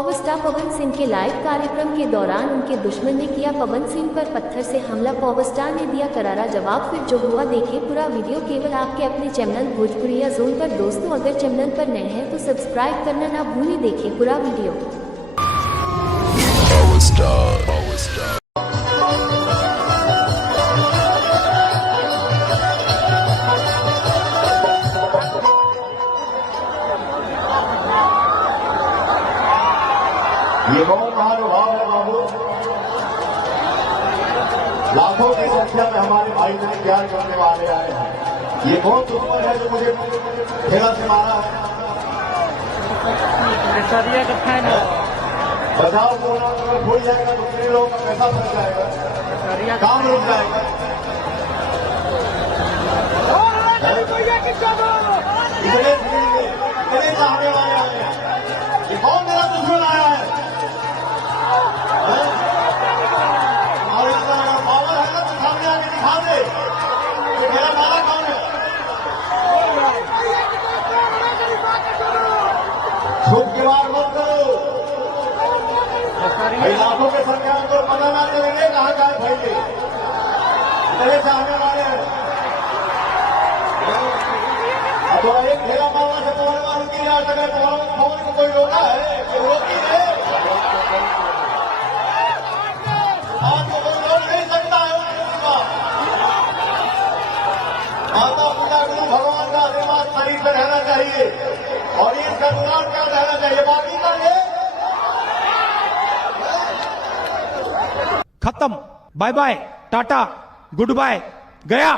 Power star Pawan Singh के live कार्यक्रम के दौरान उनके दुश्मन ने किया पवन सिंह पर पत्थर से हमला। पावर स्टार ने दिया करारा जवाब, फिर जो हुआ देखे पूरा वीडियो केवल आपके अपने चैनल भोजपुरिया जोन पर। दोस्तों अगर चैनल पर नए हैं तो सब्सक्राइब करना ना भूलें। देखें पूरा वीडियो। Power Star. ये बहुत महानुभाव है बाबू। लाखों की संख्या में हमारे भाई ने प्यार करने वाले आए हैं। ये कौन दुश्मन है जो मुझे ठेला से मारा है? बचाव कोरोना अगर भूल जाएगा तो दूसरे लोगों का पैसा फंस जाएगा, काम रुक जाएगा। इतने चाहने वाले आए हैं। ये कौन मेरा दुश्मन आया है? हमारे अंदर अगर पावर है ना तो सामने आके दिखा दे कि मेरा माला कौन है। छुप के बात मत करो भाई। लाखों के संख्या में तो पता ना चलेंगे कहाँ जाए भाई के मेरे चाहने वाले हैं। अब थोड़ा एक ठेला मारना से पवन मारू की जा सके। पवन को कोई रोका है कि रोकी है? आज को कोई रोक नहीं सकता है। माता पिता गुरु भगवान का आशीर्वाद शरीर में रहना चाहिए और इसका दुलार क्या रहना चाहिए। बाकी का ये खत्म, bye bye, tata, goodbye, गया।